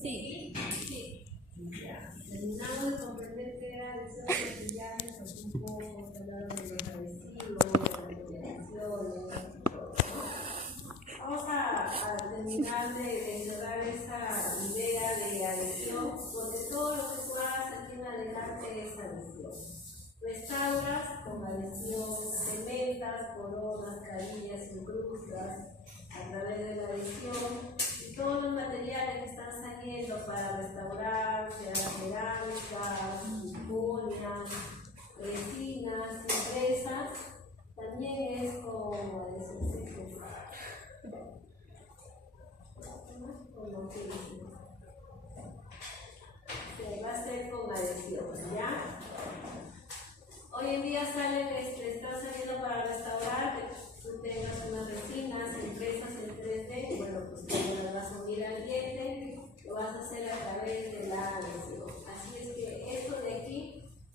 Sí. Sí. Ya. Terminamos de comprender qué era adhesión cotidiana, un poco, hablaron de los adhesivos, de las relaciones, todo, ¿no? Vamos a terminar de cerrar esa idea de adhesión, donde todo lo que tú hagas aquí en adelante es adhesión. Restauras con adhesión, cementas, coronas, carillas, incrustas a través de la adhesión, y todos los materiales que están saliendo para restaurar, sean cerámicas, siliconas, resinas, impresas, también es como adhesión. Va a ser con adhesión, ¿ya? Hoy en día están saliendo para restaurar, que tú tengas unas resinas impresas en 3D, y bueno, pues cuando las vas a unir al diente, lo vas a hacer a través de la adhesión. Así es que esto de aquí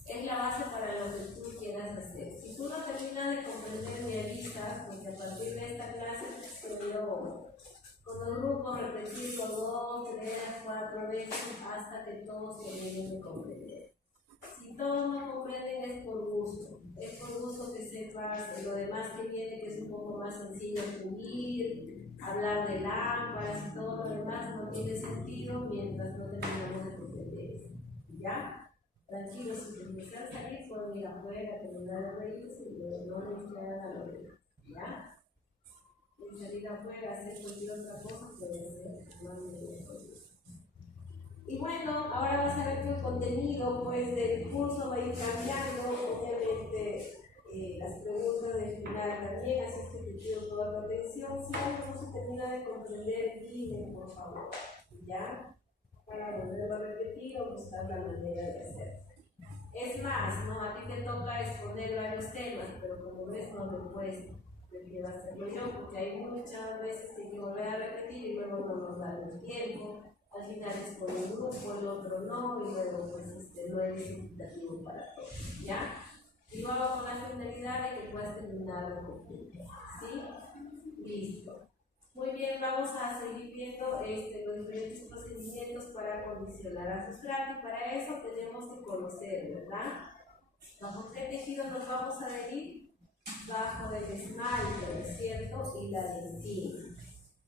es la base para lo que tú quieras hacer. Si tú no terminas de comprender ni avisas, porque a partir de esta clase quiero con los grupos repetirlo 2, 3, 4 veces hasta que todos terminen de comprender. Si todos no comprenden es por gusto que sepas lo demás que viene, que es un poco más sencillo fluir, hablar de lámparas y todo lo demás no tiene sentido mientras no terminamos de comprender eso. ¿Ya? Tranquilos, si te empiezan a salir, pueden ir afuera, terminar de reírse y no les quedan a lo demás. ¿Ya? Y salir afuera, hacer cualquier otra cosa, puede ser más mejor. Y bueno, ahora vas a ver que el contenido pues, del curso va a ir cambiando, obviamente las preguntas del final también, así que te pido toda tu atención. Si algo no se termina de comprender, dime por favor, ¿ya? Para volverlo a repetir o buscar la manera de hacerlo. Es más, ¿no? A ti te toca exponer varios temas, pero como ves no me cuesta. Prefiero hacerlo yo, porque hay muchas veces que hay que volver a repetir y luego no nos da el tiempo. Al final es por un grupo, el otro no, y luego pues no es equitativo para todos, ¿ya? Y lo hago con la finalidad de que puedas terminar de cumplir, ¿sí? Listo. Muy bien, vamos a seguir viendo los diferentes procedimientos para acondicionar a sustrato, y para eso tenemos que conocer, ¿verdad? ¿Bajo qué tejido nos vamos a adherir? Bajo el esmalte, ¿cierto? Y la dentina.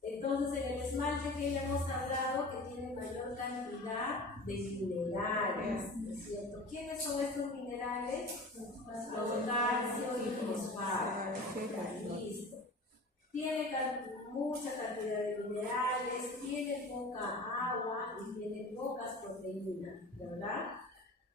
Entonces, en el esmalte que ya hemos hablado que tiene mayor cantidad de minerales, ¿cierto? ¿Quiénes son estos minerales? Potasio y fosfato. Listo. Tiene mucha cantidad de minerales, tiene poca agua y tiene pocas proteínas, ¿verdad?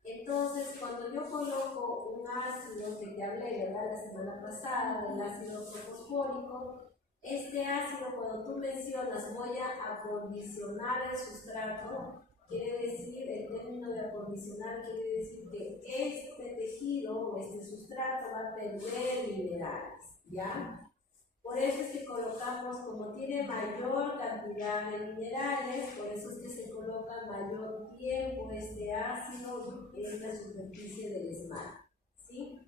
Entonces, cuando yo coloco un ácido que te hablé, ¿verdad? La semana pasada, del ácido fosfórico, este ácido, cuando tú mencionas voy a acondicionar el sustrato, quiere decir, el término de acondicionar quiere decir que este tejido o este sustrato va a perder minerales, ¿ya? Por eso es que colocamos, como tiene mayor cantidad de minerales, por eso es que se coloca mayor tiempo este ácido en la superficie del esmalte, ¿sí?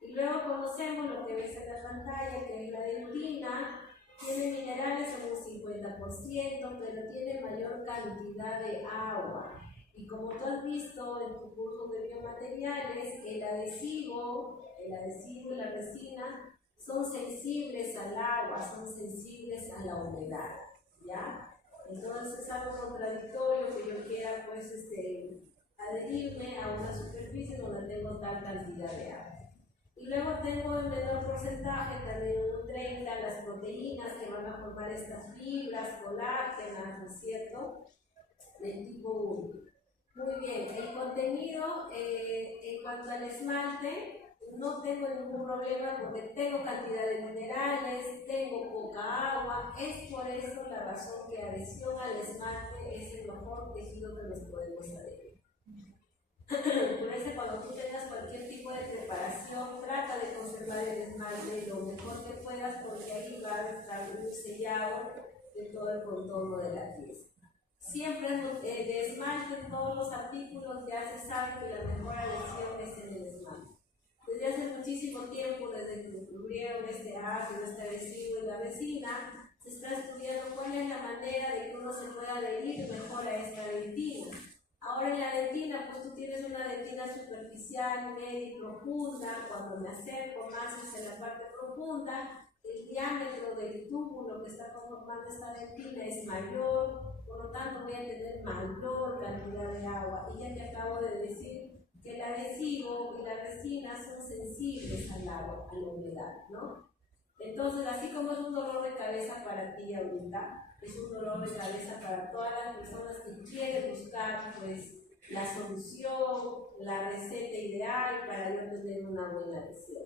Y luego conocemos lo que ves en la pantalla, que es la dentina, tiene minerales en un 50%, pero tiene mayor cantidad de agua. Y como tú has visto en tu curso de biomateriales, el adhesivo y la resina son sensibles al agua, son sensibles a la humedad, ¿ya? Entonces es algo contradictorio que yo quiera, pues, adherirme a una superficie donde tengo tal cantidad de agua. Y luego tengo el menor porcentaje, también un 30, las proteínas que van a formar estas fibras colágenas, ¿no es cierto? Del tipo 1. Muy bien, el contenido en cuanto al esmalte, no tengo ningún problema porque tengo cantidad de minerales, tengo poca agua, es por eso la razón que adhesión al esmalte es el mejor tejido que nos podemos adherir. Por eso cuando tú tengas cualquier tipo de preparación, trata de conservar el esmalte lo mejor que puedas porque ahí va a estar un sellado de todo el contorno de la pieza. Siempre de esmalte en todos los artículos ya se sabe que la mejor adhesión es en el esmalte. Desde hace muchísimo tiempo, desde que descubrieron este ácido, este adhesivo y la resina, se está estudiando cuál es la manera de que uno uno se puede adherir mejor a esta dentina. Ahora en la dentina, pues tú tienes una dentina superficial, media y profunda. Cuando me acerco más hacia la parte profunda, el diámetro del túbulo que está conformando esta dentina es mayor, por lo tanto voy a tener mayor cantidad de agua. Y ya te acabo de decir que el adhesivo y la resina son sensibles al agua, a la humedad, ¿no? Entonces, así como es un dolor de cabeza para ti ahorita, es un dolor de cabeza para todas las personas que quieren buscar, pues, la solución, la receta ideal para yo tener una buena lesión.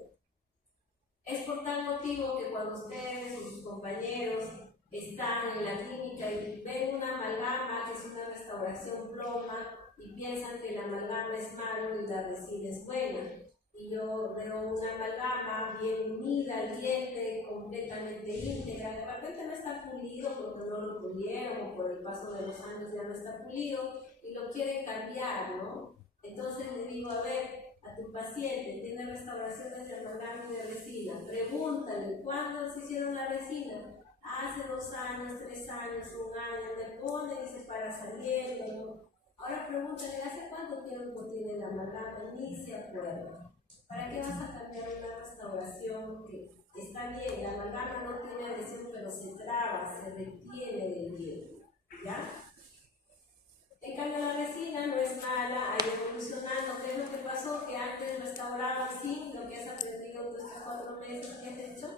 Es por tal motivo que cuando ustedes o sus compañeros están en la clínica y ven una amalgama, que es una restauración ploma, y piensan que la amalgama es malo y la resina es buena, y yo veo una amalgama bien unida al diente, completamente íntegra, de repente no está pulido porque no lo pulieron o por el paso de los años ya no está pulido y lo quieren cambiar, ¿no? Entonces le digo, a ver, a tu paciente, tiene restauraciones de amalgama y de resina, pregúntale, ¿cuándo se hicieron la resina? Hace 2 años, 3 años, 1 año, me pone y se para saliendo, ¿no? Ahora pregúntale, ¿hace cuánto tiempo tiene la amalgama? Ni se acuerda. ¿Para qué vas a cambiar una restauración que está bien? La amalgama no tiene adhesión, pero se traba, se retiene del diente, ¿ya? En cambio, la resina no es mala, ha ido evolucionando. ¿Qué es lo que pasó? Que antes restauraban sin lo que has aprendido en estos 4 meses que has hecho,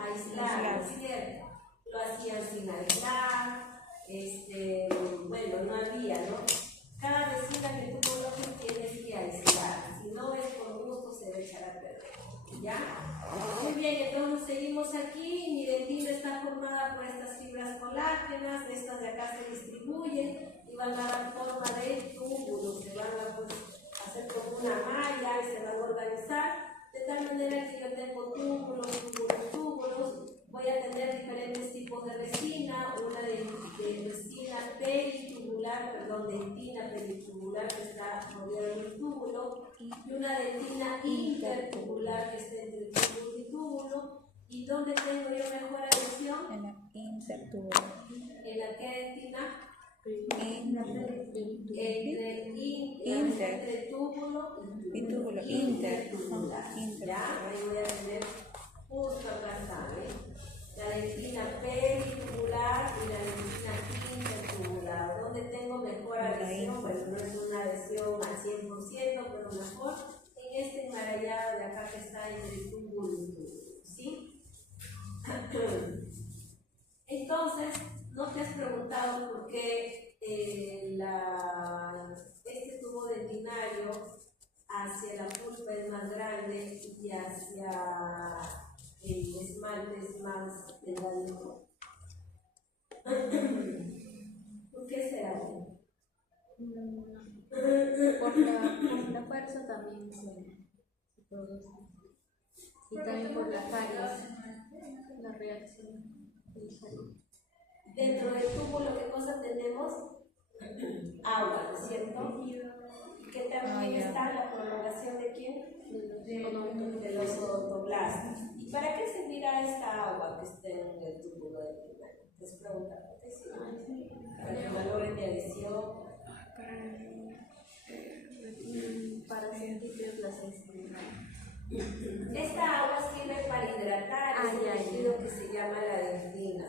aislar, ¿no es cierto? Lo hacían sin aislar, bueno, no había, ¿no? Cada resina que tú coloques tienes que aislar, si no es por gusto se va a echar a perder, ¿ya? Muy bien, entonces seguimos aquí. Mi dentina está formada por estas fibras colágenas, estas de acá se distribuyen y van a dar forma de túbulos, se van a hacer como una malla y se van a organizar de tal manera que yo tengo túbulos, voy a tener diferentes tipos de resina, una de resina peritubular, dentina peritubular que está rodeada del túbulo, y una dentina intertubular que está entre el túbulo y túbulo. ¿Y dónde tengo yo mejor adhesión? En la intertubular. ¿En la qué dentina? Entre túbulo y túbulo intertubular. Ya, ahí voy a tener justo acá está, la dentina peritubular y la dentina intertubular. ¿Dónde tengo mejor adhesión? Bueno, no es una adhesión al 100%, pero mejor en este enmarallado de acá que está entre túbulo y túbulo, ¿sí? Entonces, ¿no te has preguntado por qué este tubo dentinario hacia la pulpa es más grande y hacia el esmalte es más delgadito? ¿Por qué será? Por la fuerza también se produce. Y también por la caries, la reacción. Dentro del túbulo, ¿qué cosa tenemos? Agua, ¿no es cierto? ¿Y qué también está la prolongación de quién? De los odontoblastos. ¿Y para qué servirá esta agua que está en el túbulo dentinario? ¿Te has preguntado? Para que valoren de adhesión. Para sentir la sensibilidad. Esta agua sirve para hidratar el tejido que se llama la dentina.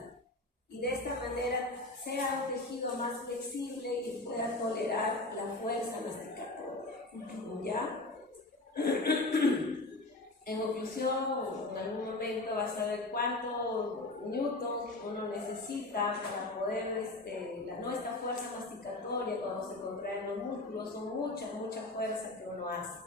Y de esta manera sea un tejido más flexible y pueda tolerar la fuerza masticatoria. ¿Ya? En conclusión, en algún momento vas a ver cuántos newtons uno necesita para poder, nuestra fuerza masticatoria cuando se contraen los músculos, son mucha fuerza que uno hace.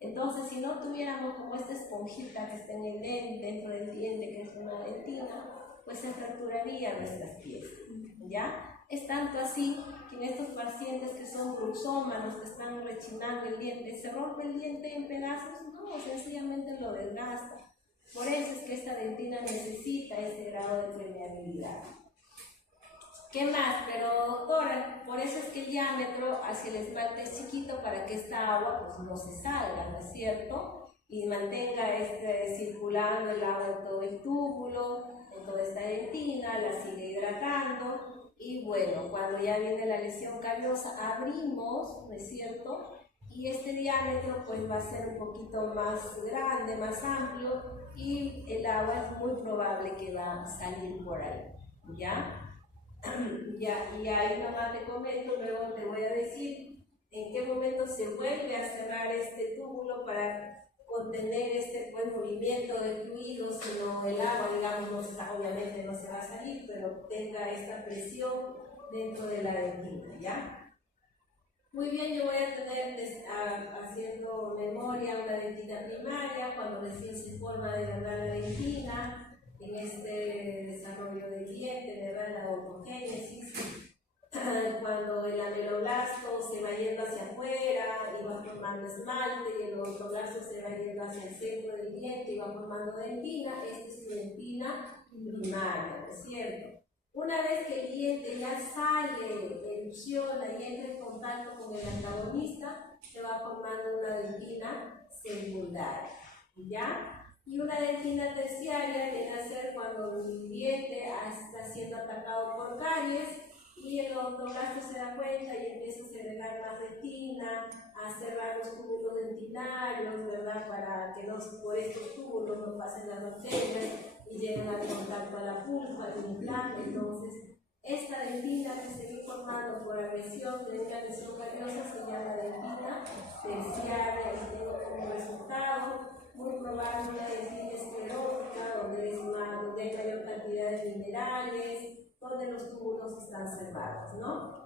Entonces, si no tuviéramos como esta esponjita que está en el dentro del diente, que es una dentina, pues se fracturarían nuestras piezas, ¿ya? Es tanto así que en estos pacientes que son bruxómanos, que están rechinando el diente, ¿se rompe el diente en pedazos? No, sencillamente lo desgasta. Por eso es que esta dentina necesita ese grado de permeabilidad. ¿Qué más? Pero doctora, por eso es que el diámetro hacia el esmalte es chiquito para que esta agua pues no se salga, ¿no es cierto? Y mantenga circulando el agua en todo el túbulo, en toda esta dentina, la sigue hidratando y bueno, cuando ya viene la lesión cariosa, abrimos, ¿no es cierto? Y este diámetro pues va a ser un poquito más grande, más amplio, y el agua es muy probable que va a salir por ahí, ¿ya? Y ahí nomás te comento, luego te voy a decir en qué momento se vuelve a cerrar este túbulo para contener este pues, movimiento de fluido, sino el agua, digamos, obviamente no se va a salir, pero tenga esta presión dentro de la dentina, ¿ya? Muy bien, yo voy a tener haciendo memoria una dentina primaria, cuando recién se forma de verdad la dentina, en este desarrollo del diente, ¿verdad? La ontogénesis, cuando el ameloblasto se va yendo hacia afuera y va formando esmalte, y el odontoblasto se va yendo hacia el centro del diente y va formando dentina. Esta es su dentina primaria, ¿no es cierto? Una vez que el diente ya sale, erupciona y entra en contacto con el antagonista, se va formando una dentina secundaria, ¿ya? Y una dentina terciaria viene a ser cuando el diente está siendo atacado por caries y el odontoblasto se da cuenta y empieza a segregar más dentina, a cerrar los túbulos dentinarios, ¿verdad? Para que por estos túbulos no pasen las bacterias y lleguen al contacto a la pulpa, al implante. Entonces, esta dentina que se viene formando por agresión de una lesión cariosa se llama dentina terciaria y tengo como resultado muy probable una dentina esclerótica donde hay mayor cantidad de minerales, donde los túbulos están cerrados, ¿no?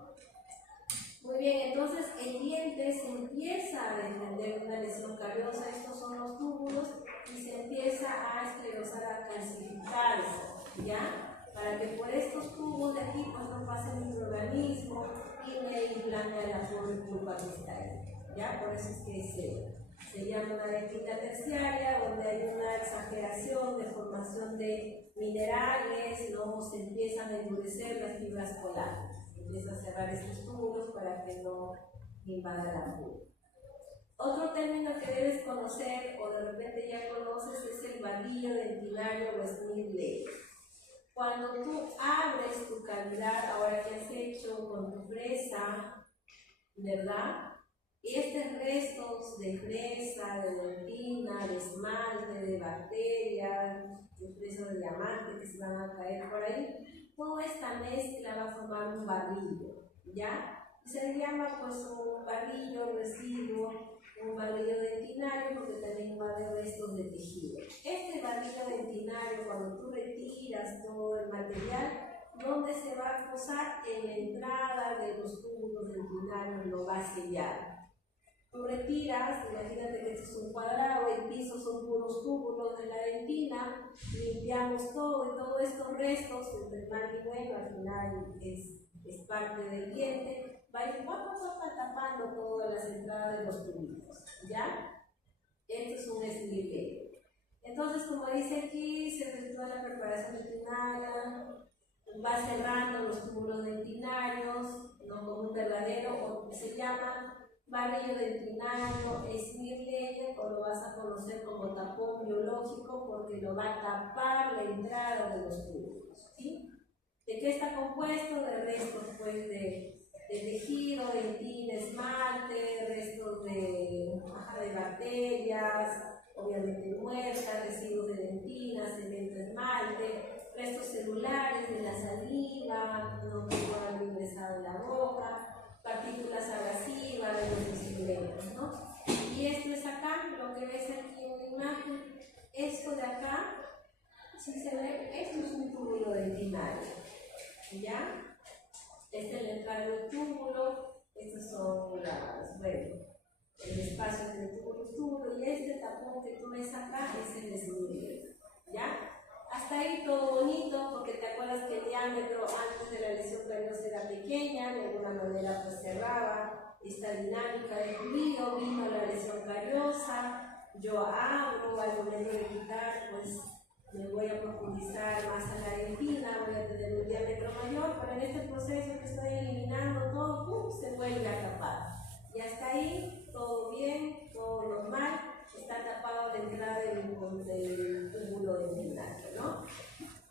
Muy bien, entonces el diente se empieza a defender de una lesión cariosa, estos son los túbulos, y se empieza a esclerosar, a calcificarse, ¿ya? Para que por estos tubos de aquí pues no pase el microorganismo y me implante la pulpa que está ahí, ¿ya? Por eso es que se llama una dentina terciaria, donde hay una exageración de formación de minerales, ¿no? Se empiezan a endurecer las fibras polares, se empieza a cerrar estos túbulos para que no invada la pulpa. Otro término que debes conocer, o de repente ya conoces, es el barrillo dentinario o Smith-Ley. Cuando tú abres tu cavidad, ahora que has hecho con tu fresa, ¿verdad? Estos restos de fresa, de dentina, de esmalte, de bacterias, de fresa de diamante que se van a caer por ahí, toda esta mezcla va a formar un barrillo, ¿ya? Se le llama pues un barrillo residuo, un barrillo dentinario, porque también va a haber restos de tejido. Este barrillo dentinario, cuando tú retiras todo el material, ¿dónde se va a posar? En la entrada de los túbulos dentinarios, lo va a sellar. Tú retiras, imagínate que este es un cuadrado, el piso son puros túbulos de la dentina, limpiamos todo y todos estos restos, entre mal y bueno, al final es parte del diente, va a ir tapando todas las entradas de los tubitos, ¿ya? Esto es un estilete. Entonces, como dice aquí, se efectúa la preparación dentinaria, va cerrando los túbulos dentinarios, no como un verdadero, o se llama barrillo dentinario, Smith-Ley, o lo vas a conocer como tapón biológico, porque lo va a tapar la entrada de los túbulos, ¿sí? ¿De qué está compuesto? De restos pues de tejido, dentina, esmalte, restos de bacterias, obviamente muertas, residuos de dentina, cemento, esmalte, restos celulares de la saliva, no que puedan ingresar en la boca, partículas abrasivas de los desfibrilentos, ¿no? Y esto es acá, lo que ves aquí en la imagen, esto de acá, si se ve, esto es un túbulo dentinario, ¿ya? Esta es la entrada del túbulo, estas son el espacio entre túbulo, y este tapón que tú ves acá es el desfibrilento, ¿ya? Hasta ahí todo bonito, porque te acuerdas que el diámetro antes de la lesión cariosa era pequeña, de alguna manera pues cerraba esta dinámica de fluido, vino la lesión cariosa, yo abro, al momento de quitar pues me voy a profundizar más a la dentina, voy a tener un diámetro mayor, pero en este proceso que estoy eliminando todo, ¡pum!, se vuelve a tapar. Y hasta ahí, todo bien, todo normal, está tapado la entrada del túbulo dentinario, ¿no?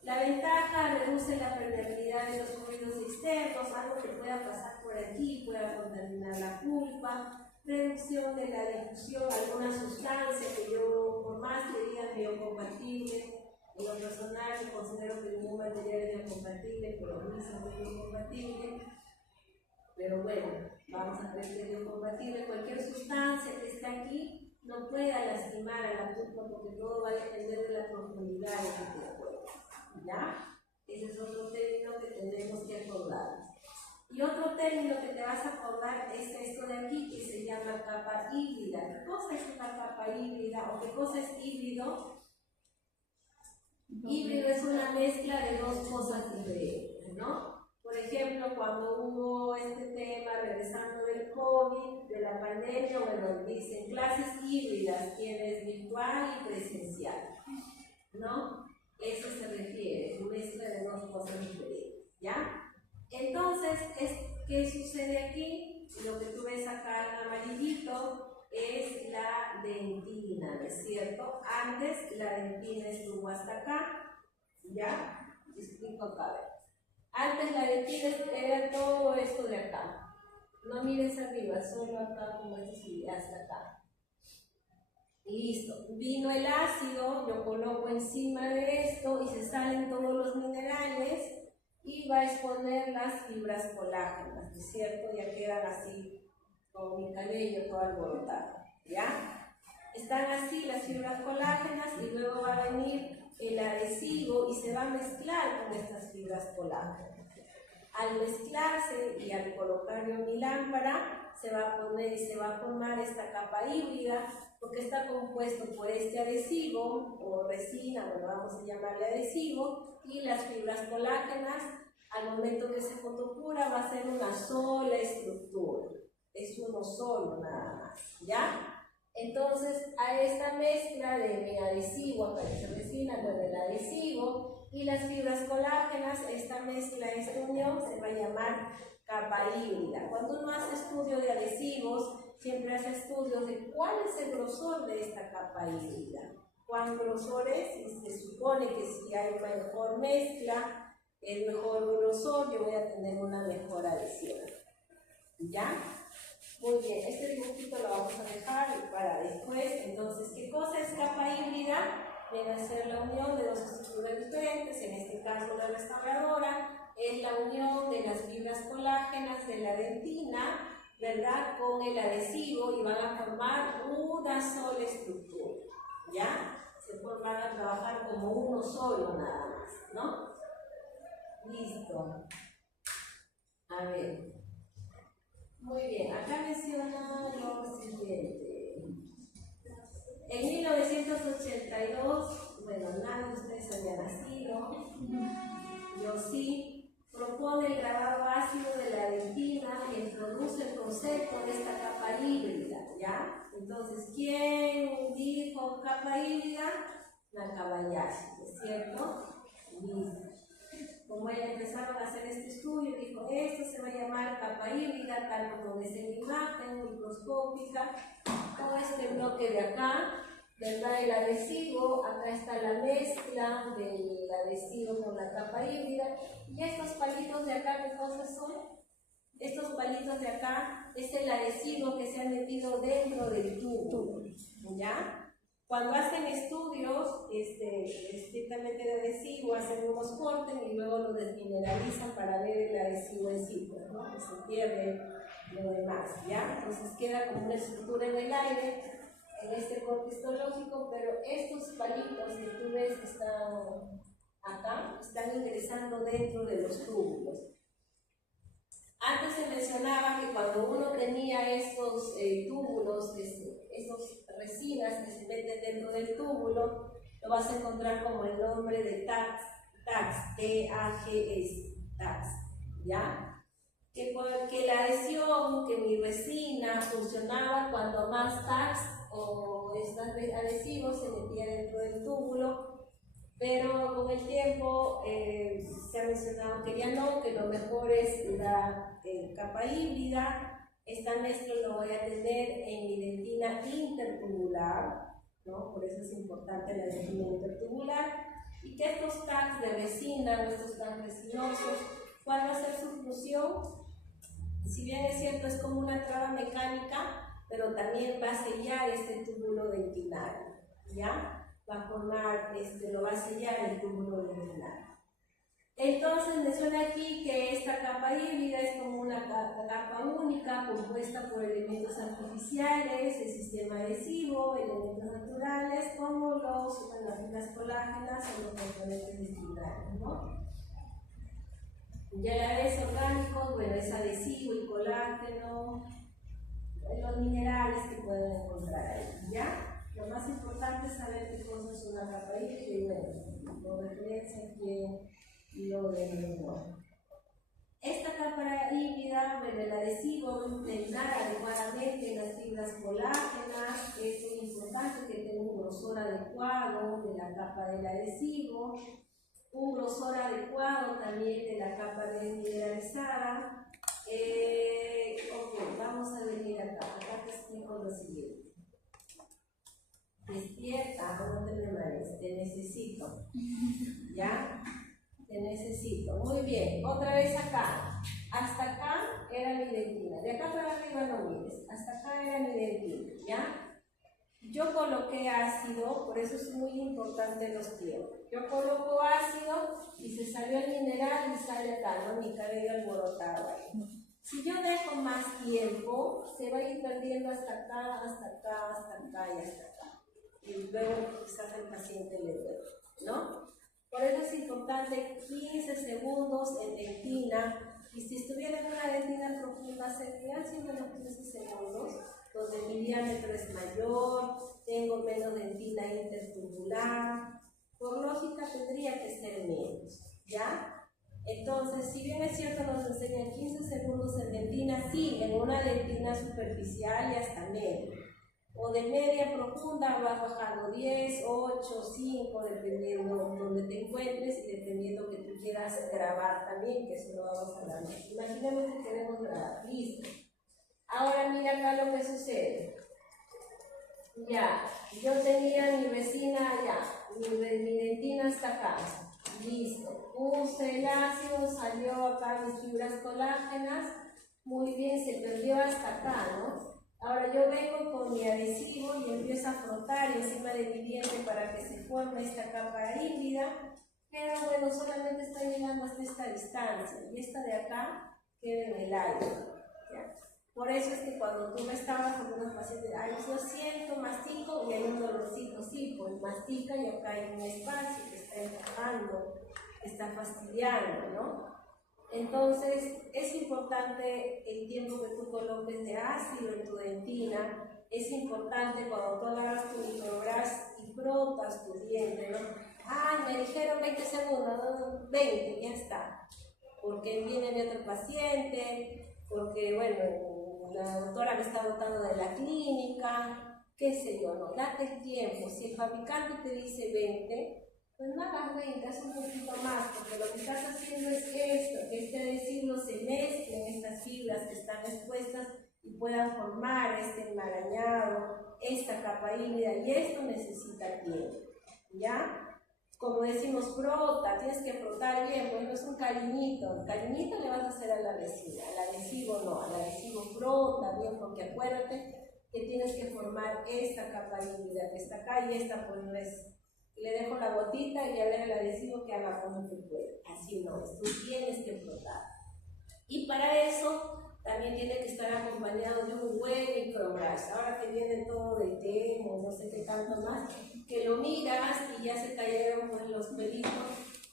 La ventaja reduce la permeabilidad de los fluidos externos, algo que pueda pasar por aquí, pueda contaminar la pulpa, reducción de la difusión, alguna sustancia que yo, por más que digan biocompatible, en lo personal yo considero que ningún material es biocompatible, pero a mí es biocompatible. Pero bueno, vamos a ver que es biocompatible. Cualquier sustancia que esté aquí no pueda lastimar a la pulpa porque todo va a depender de la profundidad en que te encuentres. ¿Ya? Ese es otro término que tenemos que acordar. Y otro término que te vas a acordar es esto de aquí que se llama capa híbrida. ¿Qué cosa es una capa híbrida o qué cosa es híbrido? Híbrido es una mezcla de dos cosas diferentes, ¿no? Por ejemplo, cuando hubo este tema, regresando del COVID, de la pandemia, bueno, dicen clases híbridas, tienes virtual y presencial, ¿no? Eso se refiere, mezcla de dos cosas diferentes, ¿ya? Entonces, ¿qué sucede aquí? Lo que tú ves acá en amarillito es la dentina, ¿no es cierto? Antes la dentina estuvo hasta acá, ¿ya? Te explico acá. Antes la dentina era todo esto de acá. No mires arriba, solo acá como esto y hasta acá. Listo. Vino el ácido, yo coloco encima de esto y se salen todos los minerales y va a exponer las fibras colágenas, ¿no es cierto? Ya quedan así, como mi cabello todo alborotado, ¿ya? Están así las fibras colágenas y luego va a venir el adhesivo y se va a mezclar con estas fibras colágenas. Al mezclarse y al colocar yo mi lámpara, se va a poner y se va a formar esta capa híbrida porque está compuesto por este adhesivo o resina, bueno, vamos a llamarle adhesivo, y las fibras colágenas. Al momento que se fotocura va a ser una sola estructura, es uno solo nada más, ¿ya? Entonces a esta mezcla de mi adhesivo, acá dice resina, con el adhesivo y las fibras colágenas, esta mezcla, esta unión se va a llamar capa híbrida. Cuando uno hace estudio de adhesivos, siempre hace estudios de cuál es el grosor de esta capa híbrida, cuán grosor es, y se supone que si hay una mejor mezcla, el mejor grosor, yo voy a tener una mejor adhesión. ¿Ya? Muy bien, este dibujito lo vamos a dejar para después. Entonces, ¿qué cosa es capa híbrida? Viene a ser la unión de dos estructuras diferentes, en este caso la restauradora, es la unión de las fibras colágenas de la dentina, ¿verdad? Con el adhesivo y van a formar una sola estructura, ¿ya? Van a trabajar como uno solo nada más, ¿no? Listo. A ver. Muy bien, acá menciona lo siguiente. En 1982, bueno, nadie de ustedes había nacido, yo sí, propone el grabado ácido de la dentina y introduce el concepto de esta capa híbrida, ¿ya? Entonces, ¿quién dijo capa híbrida? Nakabayashi, ¿es cierto? Listo. Como él empezaron a hacer este estudio, dijo, esto se va a llamar capa híbrida, tal como ves en la imagen microscópica, todo este bloque de acá, ¿verdad? El adhesivo, acá está la mezcla del adhesivo con la capa híbrida, y estos palitos de acá, ¿qué cosas son? Estos palitos de acá es el adhesivo que se ha metido dentro del tubo, ¿ya? Cuando hacen estudios estrictamente de adhesivo, hacen unos cortes y luego lo desmineralizan para ver el adhesivo en sí, ¿no? Que se pierde lo demás, ¿ya? Entonces queda como una estructura en el aire, en este corte histológico, pero estos palitos que tú ves que están acá, están ingresando dentro de los túbulos. Antes se mencionaba que cuando uno tenía estos túbulos, estos resinas que se meten dentro del túbulo, lo vas a encontrar como el nombre de TAGS, T-A-G-S, TAGS, ¿ya? Que la adhesión, que mi resina funcionaba cuando más TAGS o estos adhesivos se metían dentro del túbulo, pero con el tiempo se ha mencionado que ya no, que lo mejor es la capa híbrida. Esta mezcla lo voy a tener en mi dentina intertubular, ¿no? Por eso es importante la dentina intertubular, y que estos tags de resina o estos tags resinosos, ¿cuál va a ser su función? Si bien es cierto, es como una traba mecánica, pero también va a sellar este túbulo dentinario, ¿ya? Va a formar, lo va a sellar el túbulo dentinario. Entonces menciona aquí que esta capa híbrida es como una capa única compuesta por elementos artificiales, el sistema adhesivo, elementos naturales como las fibras colágenas o los componentes estructurales, ¿no? Ya la vez orgánicos, bueno, es adhesivo y colágeno, los minerales que pueden encontrar ahí, ¿ya? Lo más importante es saber qué cosa es una capa híbrida y bueno, lo referencia que lo de esta capa híbrida, bueno, el adhesivo va a impregnar adecuadamente las fibras colágenas. Es muy importante que tenga un grosor adecuado de la capa del adhesivo, un grosor adecuado también de la capa desmineralizada. Ok, vamos a venir acá te explico lo siguiente. Despierta, ¿cómo te permaneces? Te necesito, ¿ya? Te necesito. Muy bien, otra vez acá. Hasta acá era mi dentina. De acá para arriba no mires. Hasta acá era mi dentina, ¿ya? Yo coloqué ácido, por eso es muy importante los tiempos. Yo coloco ácido y se salió el mineral y sale acá, ¿no? Mi cabello alborotado ahí. Si yo dejo más tiempo, se va a ir perdiendo hasta acá, hasta acá, hasta acá y hasta acá. Y luego quizás el paciente le duele, ¿no? Por eso es importante 15 segundos en dentina, y si estuviera en una dentina profunda serían siempre los 15 segundos, donde mi diámetro es mayor, tengo menos dentina intertubular, por lógica tendría que ser menos, ¿ya? Entonces, si bien es cierto nos enseñan 15 segundos en dentina, sí, en una dentina superficial y hasta media. O de media profunda vas bajando 10, 8, 5, dependiendo donde te encuentres y dependiendo que tú quieras grabar también, que eso lo vamos a hablar. Imaginemos que queremos grabar, listo. Ahora mira acá lo que sucede. Ya, yo tenía mi resina allá, mi dentina hasta acá, listo. Puse el ácido, salió acá mis fibras colágenas, muy bien, se perdió hasta acá, ¿no? Ahora yo vengo con mi adhesivo y empiezo a frotar encima de mi diente para que se forme esta capa híbrida, pero bueno, solamente está llegando hasta esta distancia y esta de acá queda en el aire, ¿ya? Por eso es que cuando tú me estabas con unos pacientes, ay, yo siento, mastico y hay un dolorcito, sí, pues mastica y acá hay un espacio que está encajando, que está fastidiando, ¿no? Entonces, es importante el tiempo que tú coloques de ácido en tu dentina. Es importante cuando tú agarras tu microbras y frotas tu diente, ¿no? Ay, me dijeron 20 segundos, 20, ya está. Porque viene de otro paciente, porque, bueno, la doctora me está botando de la clínica, qué sé yo, no, date el tiempo. Si el fabricante te dice 20, pues no hagas 20, haz un poquito más, porque lo que estás haciendo es esto, que este adhesivo se mezcle en estas fibras que están expuestas y puedan formar este enmarañado, esta capa híbrida, y esto necesita tiempo, ¿ya? Como decimos, frota, tienes que frotar bien, pues no es un cariñito, el cariñito le vas a hacer a la resina, al adhesivo no, al adhesivo frota bien, porque acuérdate que tienes que formar esta capa híbrida que está acá y esta pues no es. Le dejo la gotita y a ver el adhesivo que haga como tú puedes. Así no es, tú tienes que frotar. Y para eso también tiene que estar acompañado de un buen microbrush. Ahora que viene todo de Temo, no sé qué tanto más, que lo miras y ya se cayeron pues, los pelitos.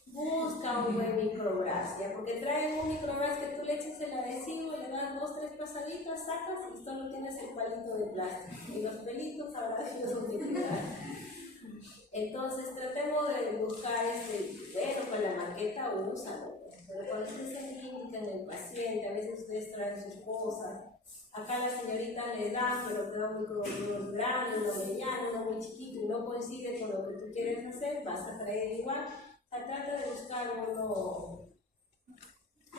Busca un buen microbrush, ¿ya? Porque traen un microbrush que tú le echas el adhesivo, le das 2, 3 pasaditas, sacas y solo tienes el palito de plástico. Y los pelitos ahora sí los utilizan. Entonces tratemos de buscar bueno, con la maqueta úsalo, pero cuando estés en clínica en el paciente, a veces ustedes traen sus cosas, acá la señorita le da, pero te da un micro grande, uno mediano, uno muy chiquito y no coincide con lo que tú quieres hacer, vas a traer igual, o sea, trata de buscar uno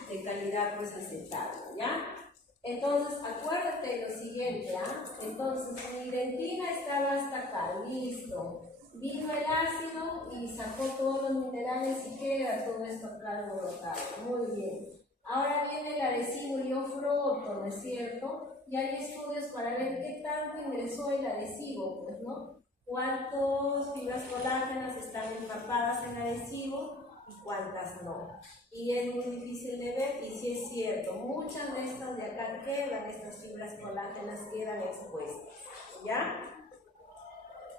de calidad pues aceptable, ¿ya? Entonces, acuérdate de lo siguiente, ¿ah? Entonces, mi dentina estaba hasta acá, listo. Vino el ácido y sacó todos los minerales y queda todo esto acá alborotado. Muy bien. Ahora viene el adhesivo, yo froto, ¿no es cierto? Y hay estudios para ver qué tanto ingresó el adhesivo, pues, ¿no? Cuántas fibras colágenas están empapadas en adhesivo y cuántas no. Y es muy difícil de ver, y sí es cierto, muchas de estas de acá quedan, estas fibras colágenas quedan expuestas, ¿ya?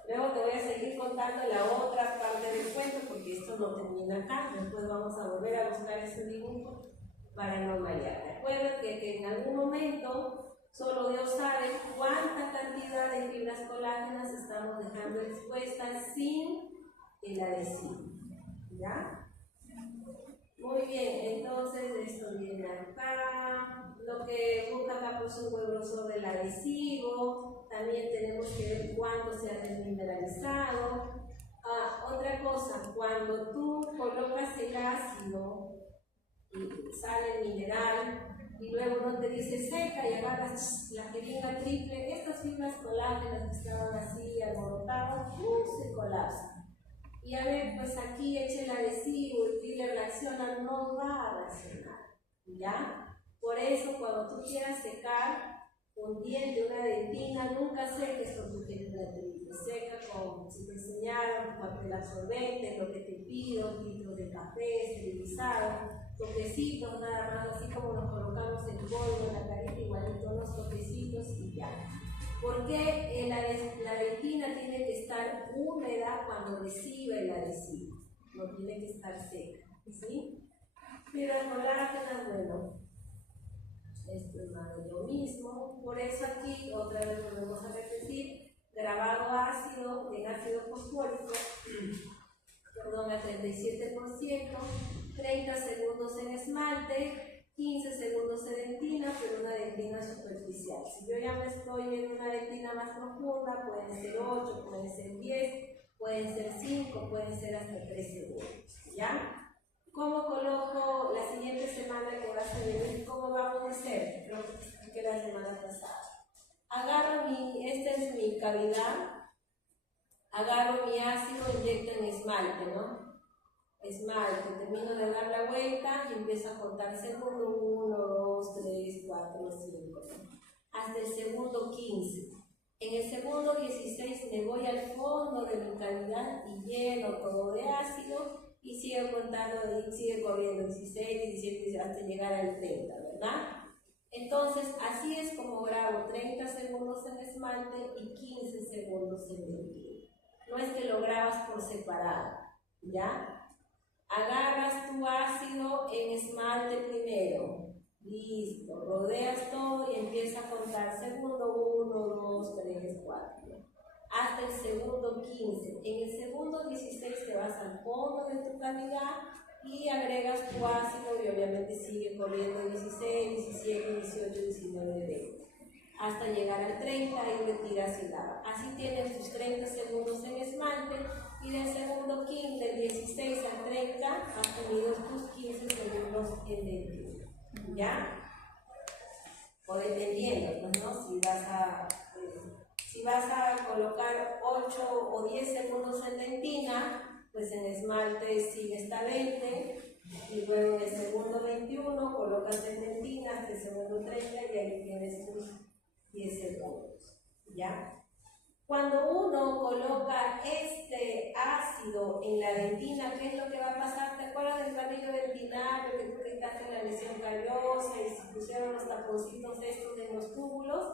Luego te voy a seguir contando la otra parte del cuento, porque esto no termina acá, después vamos a volver a buscar ese dibujo para no marear. Recuerda que en algún momento solo Dios sabe cuánta cantidad de fibras colágenas estamos dejando expuestas sin el adhesivo, ¿ya? Muy bien, entonces esto viene acá, lo que busca acá pues un buen grosor del adhesivo, también tenemos que ver cuánto se ha desmineralizado. Otra cosa, cuando tú colocas el ácido y sale el mineral y luego no te dice seca y agarras la jeringa triple, estas fibras colágenas que estaban así alborotadas, se colapsan. Y a ver, pues aquí eche el adhesivo, el filler reacciona, no va a reaccionar, ¿ya? Por eso cuando tú quieras secar un diente, una dentina, nunca seques con tu jeringa triple, seca con, si te enseñaron, papel absorbente, lo que te pido, filtros de café, esterilizado, toquecitos nada más, así como nos colocamos el polvo en la carita, igualito unos toquecitos y ya. Porque la dentina tiene que estar húmeda cuando recibe el adhesivo, no tiene que estar seca, ¿sí? Fibras colágenas, bueno, esto es más de lo mismo, por eso aquí otra vez volvemos a repetir, grabado ácido en ácido fosfórico, perdón, a 37%, 30 segundos en esmalte, 15 segundos de dentina, pero una dentina superficial. Si yo ya me estoy viendo una dentina más profunda, pueden ser 8, pueden ser 10, pueden ser 5, pueden ser hasta 3 segundos, ¿ya? ¿Cómo coloco la siguiente semana que vas a venir? ¿Cómo vamos a hacer? Lo que expliqué la semana pasada. Agarro esta es mi cavidad, agarro mi ácido, inyecto en esmalte, ¿no? Esmalte, termino de dar la vuelta y empiezo a contar segundo 1, 2, 3, 4, 5, hasta el segundo 15. En el segundo 16 me voy al fondo de mi cavidad y lleno todo de ácido y sigo contando, y sigue corriendo 16, 17 hasta llegar al 30, ¿verdad? Entonces, así es como grabo 30 segundos en esmalte y 15 segundos en dentina. No es que lo grabas por separado, ¿ya? Agarras tu ácido en esmalte primero, listo, rodeas todo y empiezas a contar segundo 1, 2, 3, 4, hasta el segundo 15. En el segundo 16 te vas al fondo de tu cavidad y agregas tu ácido y obviamente sigue corriendo 16, 17, 18, 19, 20. Hasta llegar al 30 y retiras y lavas. Así tienes tus 30 segundos en esmalte y del segundo 15, del 16 al 30, has tenido tus 15 segundos en dentina. ¿Ya? O dependiendo, pues, ¿no? Si vas a colocar 8 o 10 segundos en dentina, pues en esmalte sigue hasta 20 y luego en el segundo 21 colocas en dentina hasta el segundo 30 y ahí tienes tus 10 segundos, ¿ya? Cuando uno coloca este ácido en la dentina, ¿qué es lo que va a pasar? ¿Te acuerdas del barrillo dentinario que tú quitaste en la lesión callosa y se pusieron los taponcitos estos en los túbulos?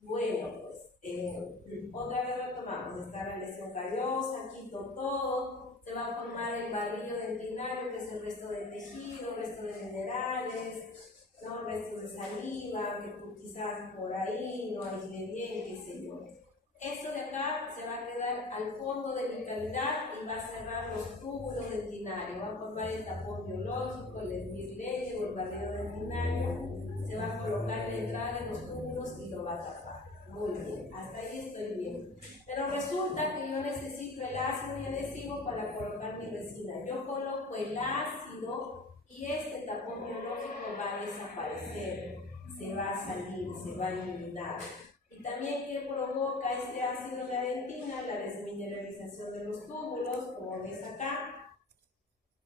Bueno, pues otra vez retomamos, está la lesión callosa, quito todo, se va a formar el barrillo dentinario que es el resto del tejido, el resto de minerales, ¿no? Restos de saliva, que tú quizás por ahí no aísle bien, qué sé yo. Esto de acá se va a quedar al fondo de mi cavidad y va a cerrar los túbulos dentinarios, va a formar el tapón biológico, el esmirlete o el barrero dentinario, se va a colocar la entrada de los túbulos y lo va a tapar. Muy bien, hasta ahí estoy bien. Pero resulta que yo necesito el ácido y adhesivo para colocar mi resina. Yo coloco el ácido y este tapón biológico va a desaparecer, se va a salir, se va a eliminar. Y también, ¿qué provoca este ácido en la dentina? La desmineralización de los túbulos, como ves acá.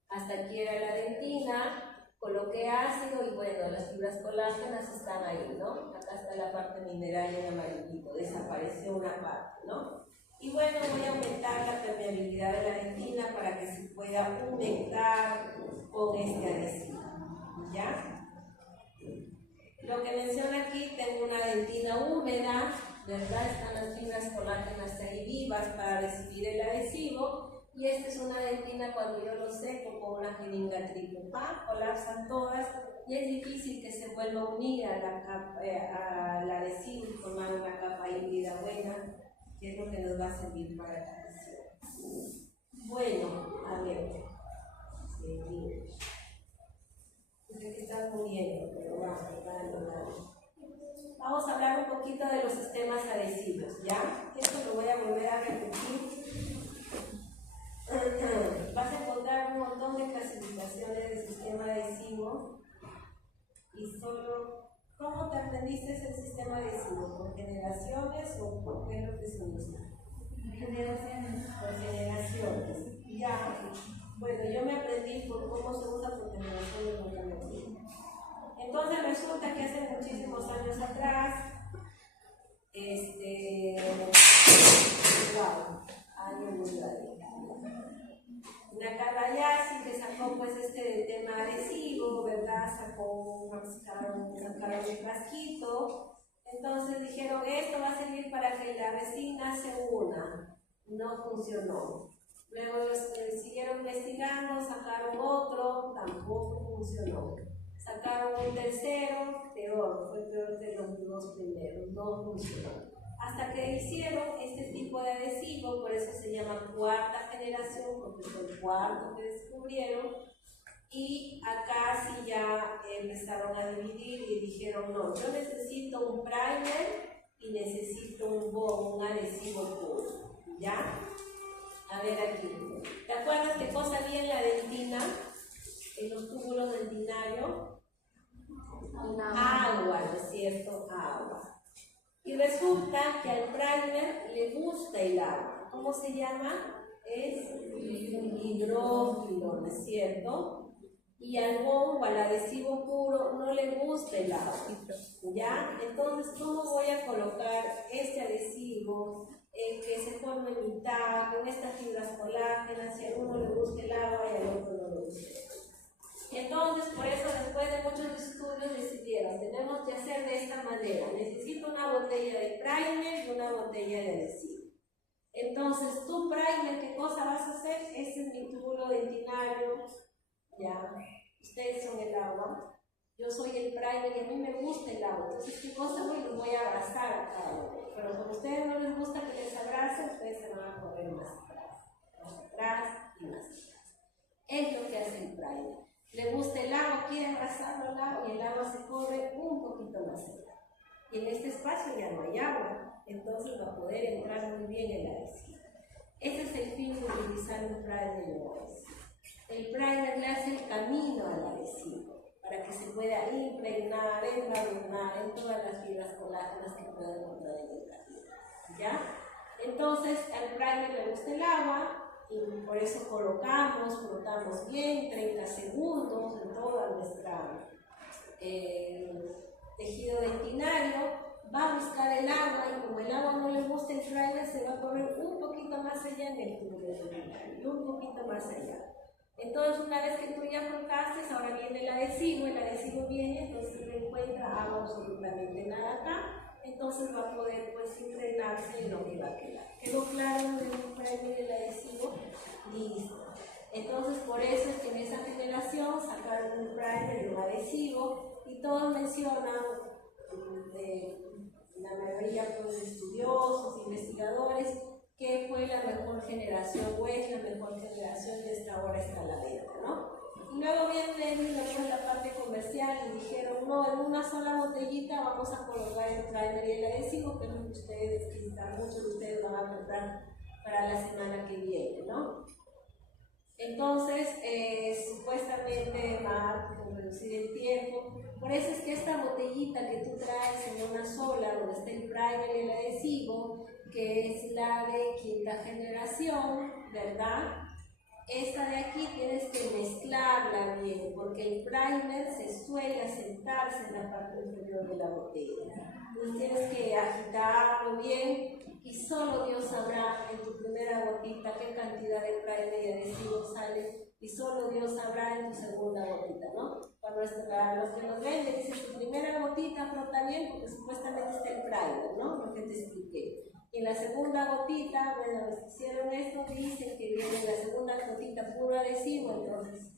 Hasta aquí era la dentina, coloqué ácido y bueno, las fibras colágenas están ahí, ¿no? Acá está la parte mineral en amarillito, desapareció una parte, ¿no? Y bueno, voy a aumentar la permeabilidad de la dentina para que se pueda humectar con este adhesivo, ¿ya? Lo que menciona aquí, tengo una dentina húmeda, ¿verdad? Están las fibras colágenas ahí vivas para recibir el adhesivo. Y esta es una dentina cuando yo lo seco con una jeringa triple, colapsan todas y es difícil que se vuelva a unir a la capa, al adhesivo y formar una capa híbrida buena, que es lo que nos va a servir para la adhesión. Bueno, a ver, seguimos. Sé que están muriendo, pero vamos a hablar un poquito de los sistemas adhesivos, ¿ya? Esto lo voy a volver a repetir. Vas a encontrar un montón de clasificaciones de sistema adhesivo y solo, ¿cómo te aprendiste el sistema adhesivo? ¿Por generaciones o por qué es lo que se usa? Generaciones. Por generaciones. Ya, bueno, yo me aprendí por cómo se usa por generaciones por generaciones. Entonces resulta que hace muchísimos años atrás, Nacarra Yassi, que sacó pues del tema adhesivo, ¿verdad? Sacaron un frasquito. Entonces dijeron, esto va a servir para que la resina se una. No funcionó. Luego siguieron investigando, sacaron otro, tampoco funcionó. Sacaron un tercero, peor, fue peor que los dos primeros, no funcionó. Hasta que hicieron este tipo de adhesivo, por eso se llama cuarta generación, porque fue el cuarto que descubrieron. Y acá sí ya empezaron a dividir y dijeron, no, yo necesito un primer y necesito un adhesivo puro, ¿ya? A ver aquí, ¿te acuerdas qué cosa había en la dentina? En los túbulos dentinario, agua, ¿no es cierto? Agua. Y resulta que al primer le gusta el agua. ¿Cómo se llama? Es hidrófilo, ¿no es cierto? Y al bombo, al adhesivo puro, no le gusta el agua, ¿ya? Entonces, ¿cómo voy a colocar este adhesivo que se forma en mitad, con estas fibras colágenas, si a uno le gusta el agua y al otro no le gusta? Entonces, por eso después de muchos estudios decidieron, tenemos que hacer de esta manera, necesito una botella de primer y una botella de adhesivo. Entonces, tu primer, ¿qué cosa vas a hacer? Este es mi túbulo dentinario, ya, ustedes son el agua, yo soy el primer y a mí me gusta el agua, entonces, ¿qué cosa voy? Los voy a abrazar a cada uno, pero como a ustedes no les gusta que les abrace, ustedes se van a correr más atrás y más atrás. Es lo que hace el primer. Le gusta el agua, quiere abrazarlo al agua y el agua se corre un poquito más allá. Y en este espacio ya no hay agua, entonces va a poder entrar muy bien el adhesivo. Ese es el fin de utilizar un primer y un adhesivo. El primer le hace el camino al adhesivo para que se pueda impregnar, embadurnar en todas las fibras colágenas que pueden encontrar en el camino. ¿Ya? Entonces, al primer le gusta el agua. Y por eso frotamos bien, 30 segundos en todo nuestro tejido dentinario, va a buscar el agua y como el agua no le gusta el primer, se va a correr un poquito más allá en el tubo dentinario y un poquito más allá. Entonces una vez que tú ya frotaste, ahora viene el adhesivo viene, entonces no encuentra agua absolutamente nada acá. Entonces va a poder pues impregnarse en lo que va a quedar. ¿Quedó claro el primer y el adhesivo? Listo. Entonces por eso es que en esa generación sacaron un primer y un adhesivo y todos mencionan, la mayoría pues, de estudiosos, investigadores, que fue la mejor generación o es la mejor generación y hasta ahora está a la venta, ¿no? Y luego viene la parte comercial y dijeron, no, en una sola botellita vamos a colocar el primer y el adhesivo, que es lo que ustedes, quizás muchos de ustedes van a comprar para la semana que viene, ¿no? Entonces, supuestamente va a reducir el tiempo. Por eso es que esta botellita que tú traes en una sola, donde está el primer y el adhesivo, que es la de quinta generación, ¿verdad? esta de aquí tienes que mezclarla bien, porque el primer se suele asentarse en la parte inferior de la botella. Entonces tienes que agitarlo bien y solo Dios sabrá en tu primera gotita qué cantidad de primer y adhesivo sale, y solo Dios sabrá en tu segunda gotita, ¿no? Para los que nos ven, le dices tu primera gotita flota bien porque supuestamente está el primer, ¿no? Lo que te expliqué. Y en la segunda gotita, bueno, los que hicieron esto dicen que viene en la segunda gotita puro adhesivo, entonces,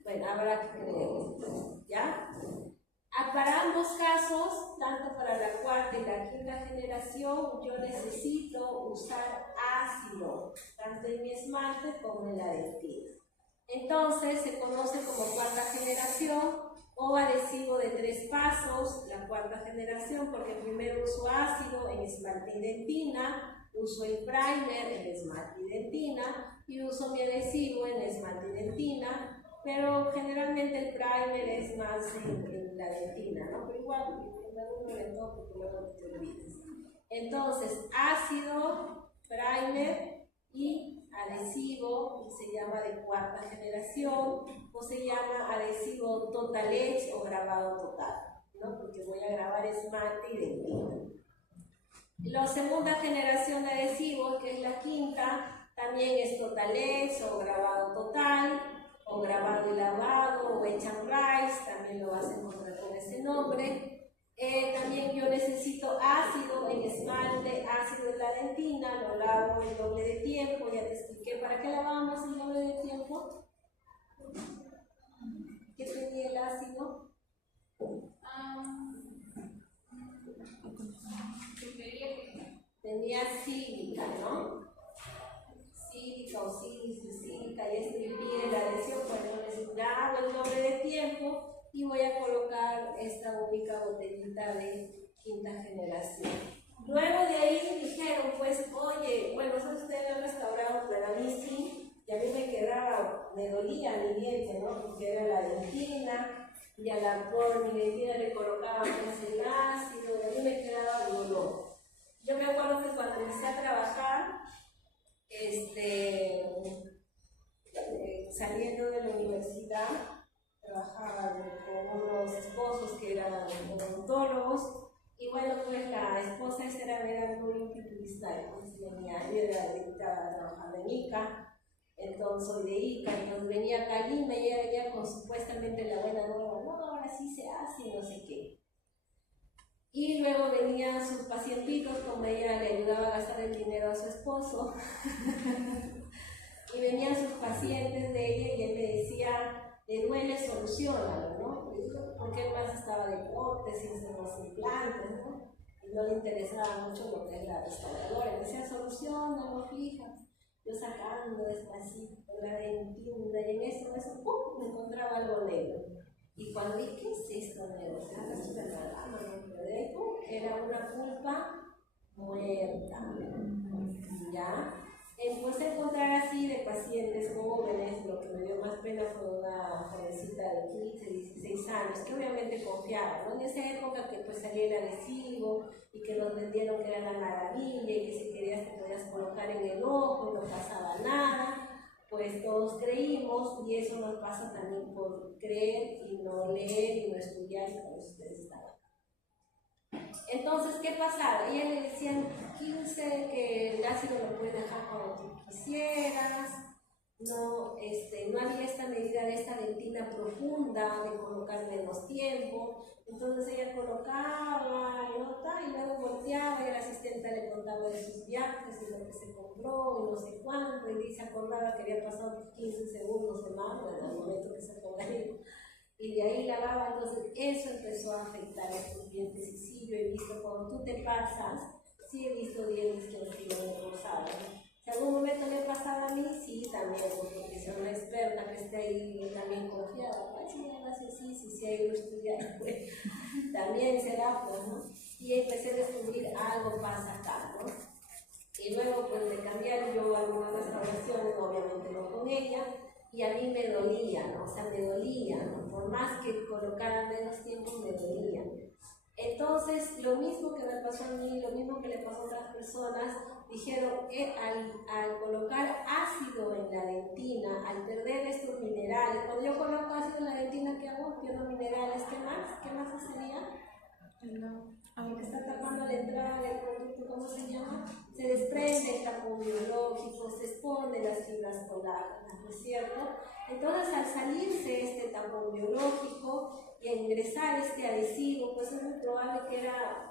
bueno, habrá que creer, ¿ya? Para ambos casos, tanto para la cuarta y la quinta generación, yo necesito usar ácido, tanto en mi esmalte como en la dentina. Entonces, se conoce como cuarta generación o adhesivo de 3 pasos, la cuarta generación, porque primero uso ácido en esmalte y dentina, uso el primer en esmalte y dentina, y uso mi adhesivo en esmalte y dentina, pero generalmente el primer es más en la dentina, ¿no? Pero igual, uno le toca porque luego no te olvides. Entonces, ácido, primer y adhesivo, y se llama de cuarta generación, o se llama adhesivo total edge o grabado total, ¿no? Porque voy a grabar esmalte y dentina. La segunda generación de adhesivos, que es la quinta, también es total edge o grabado total, o grabado y lavado, o etch and rise, también lo vas a encontrar con ese nombre. También yo necesito ácido en esmalte, ácido en la dentina, lo lavo el doble de tiempo, ya te expliqué para qué lavamos el doble de tiempo. ¿Qué tenía el ácido? Tenía sílica, ¿no? Sílica o sílica, y escribí la adhesión, bueno, necesitaba el doble de tiempo y voy a colocar esta única botellita de quinta generación. Luego de ahí dijeron, pues, oye, bueno, ustedes han restaurado, pero a mí sí, y a mí me dolía mi diente, ¿no? Porque era la dentina, y a la por mi dentina le colocaba pues el ácido, y a mí me quedaba dolor. Yo me acuerdo que cuando empecé a trabajar, saliendo de la universidad, trabajaba con unos esposos que eran odontólogos, y bueno, pues la esposa era muy intimista, entonces venía, yo era dedicada a trabajar en Ica, entonces soy de Ica, entonces venía acá a Lima y ella venía con supuestamente la buena nueva, no, ahora sí se hace y no sé qué. Y luego venían sus pacientitos, como ella le ayudaba a gastar el dinero a su esposo, y venían sus pacientes de ella y él le decía, le duele, solucionalo, ¿no? Porque él más estaba de prótesis, en los implantes, ¿no? Y no le interesaba mucho lo que es la restauradora. Le decía, solucionalo, fija. Yo sacando despacito la dentina y en eso, ¡pum!, me encontraba algo negro. Y cuando vi, ¿qué es esto negro? O sea, esto de la rama, ¿no? Era una pulpa muerta, ¿ya? Empecé a encontrar así de pacientes jóvenes, lo que me dio más pena fue una jovencita de 15, 16 años, que obviamente confiaba, ¿no? En esa época que pues salía el adhesivo y que nos vendieron que era la maravilla y que si querías te podías colocar en el ojo y no pasaba nada, pues todos creímos, y eso nos pasa también por creer y no leer y no estudiar, como ustedes estaban. Entonces, ¿qué pasaba? Ella le decían 15 que el ácido lo puedes dejar cuando tú quisieras, no había esta medida de esta dentina profunda, de colocar menos tiempo, entonces ella colocaba y luego volteaba y el asistente le contaba de sus viajes y lo que se compró y no sé cuánto, y se acordaba que había pasado 15 segundos de más en el momento que se acordaría. Y de ahí lavaba, entonces eso empezó a afectar a tus dientes. Y sí, yo he visto cuando tú te pasas, sí he visto dientes que han sido rosados. Si algún momento me pasaba a mí, sí, también, porque soy una experta que esté ahí también confiada. Ay, sí, además sí, ha ido a estudiar, pues, también será, pues, ¿no? Y empecé a descubrir algo pasa acá, ¿no? Y luego, pues, de cambiar yo algunas restauraciones, obviamente no con ella, y a mí me dolía, ¿no? O sea, me dolía, ¿no? Por más que colocara menos tiempo, me dolía. Entonces, lo mismo que me pasó a mí, lo mismo que le pasó a otras personas, dijeron, al colocar ácido en la dentina, al perder estos minerales, cuando yo coloco ácido en la dentina, ¿qué hago? Pierdo minerales, ¿qué más sería? Lo que está tapando la entrada del producto, ¿cómo se llama? Se desprende el tapón biológico, se expone las fibras colágenas, ¿no es cierto? Entonces, al salirse este tapón biológico y a ingresar este adhesivo, pues es muy probable que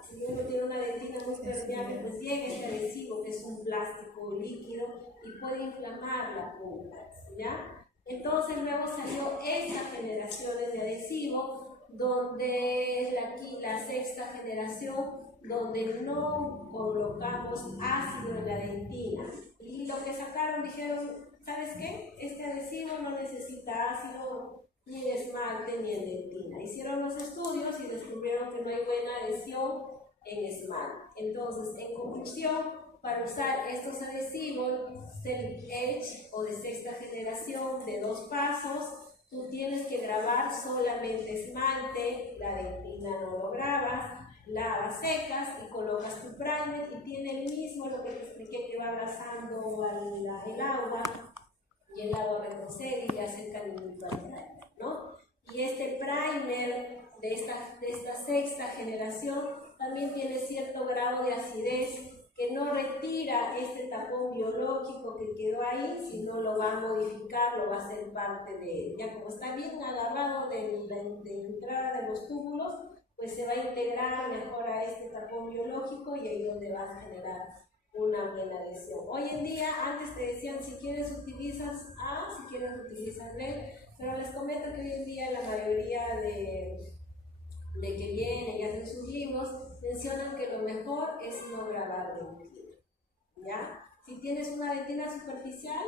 si yo metiera una dentina muy permeable, pues llegue este adhesivo, que es un plástico líquido, y puede inflamar la punta, ¿ya? Entonces, luego salió estas generaciones de adhesivo, donde es la sexta generación, donde no colocamos ácido en la dentina. Y lo que sacaron, dijeron, ¿sabes qué? Este adhesivo no necesita ácido ni en esmalte ni en dentina. Hicieron los estudios y descubrieron que no hay buena adhesión en esmalte. Entonces, en conclusión, para usar estos adhesivos del Edge o de sexta generación de 2 pasos, tú tienes que grabar solamente esmalte, la dentina no lo grabas, lavas, secas y colocas tu primer y tiene el mismo, lo que te expliqué, que va abrazando el agua y el agua retrocede y le hace caminito al aire, ¿no? Y este primer de esta sexta generación también tiene cierto grado de acidez, que no retira este tapón biológico que quedó ahí, sino lo va a modificar, lo va a hacer parte de, ya como está bien agarrado de la entrada de los túbulos, pues se va a integrar mejor a este tapón biológico y ahí es donde va a generar una buena adhesión. Hoy en día, antes te decían, si quieres utilizas A, si quieres utilizas B, pero les comento que hoy en día la mayoría de que vienen y hacen sus libros, mencionan que lo mejor es no grabar dentina, ¿ya? Si tienes una dentina superficial,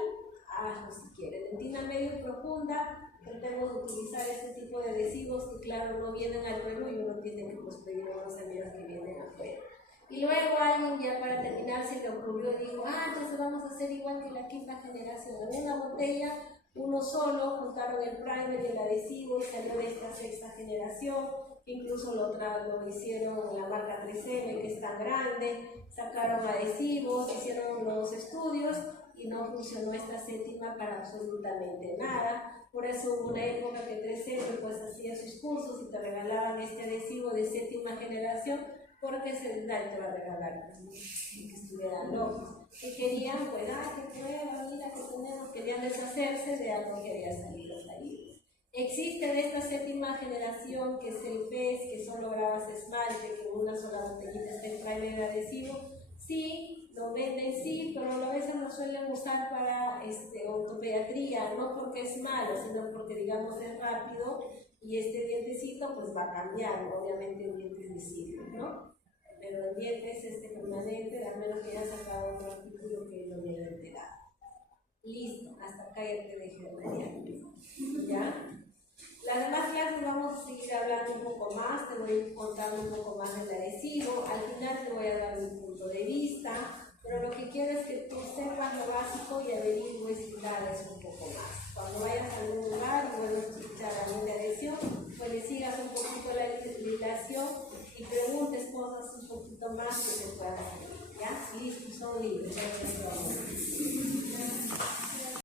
hazlo si quieres. Dentina medio profunda, tratemos de utilizar este tipo de adhesivos que claro no vienen al Perú y uno tiene que pedir a unos amigos que vienen afuera. Y luego alguien ya para terminar se le ocurrió y dijo, entonces vamos a hacer igual que la quinta generación. En una botella, uno solo, juntaron el primer y el adhesivo y salió de esta sexta generación. Incluso lo hicieron la marca 3M, que es tan grande, sacaron adhesivos, hicieron los estudios y no funcionó esta séptima para absolutamente nada. Por eso hubo una época que 3M pues hacía sus cursos y te regalaban este adhesivo de séptima generación, porque se da y te va a regalar, y que estuvieran locos. Y querían, pues, qué prueba, mira que tenemos, querían deshacerse de algo que había salido ahí. Existe de esta séptima generación, que es el PES, que solo grabas esmalte, que en una sola botellita está el primer adhesivo. Sí, lo venden, sí, pero a veces lo suelen usar para ortopediatría, no porque es malo, sino porque, digamos, es rápido y este dientecito pues va cambiando, obviamente en dientes visibles, ¿no? Pero en dientes permanente, al menos que haya sacado otro artículo que no me haya enterado. Listo, hasta acá ya te dejé la ¿ya? Las demás clases vamos a seguir hablando un poco más, te voy contando un poco más del adhesivo, al final te voy a dar un punto de vista, pero lo que quiero es que tú sepas lo básico y averigües y indagues un poco más. Cuando vayas a algún lugar y vuelvas a escuchar algo de adhesión, pues le sigas un poquito la legislación y preguntes cosas un poquito más que te puedan servir, ¿ya? Listo, son libres, ya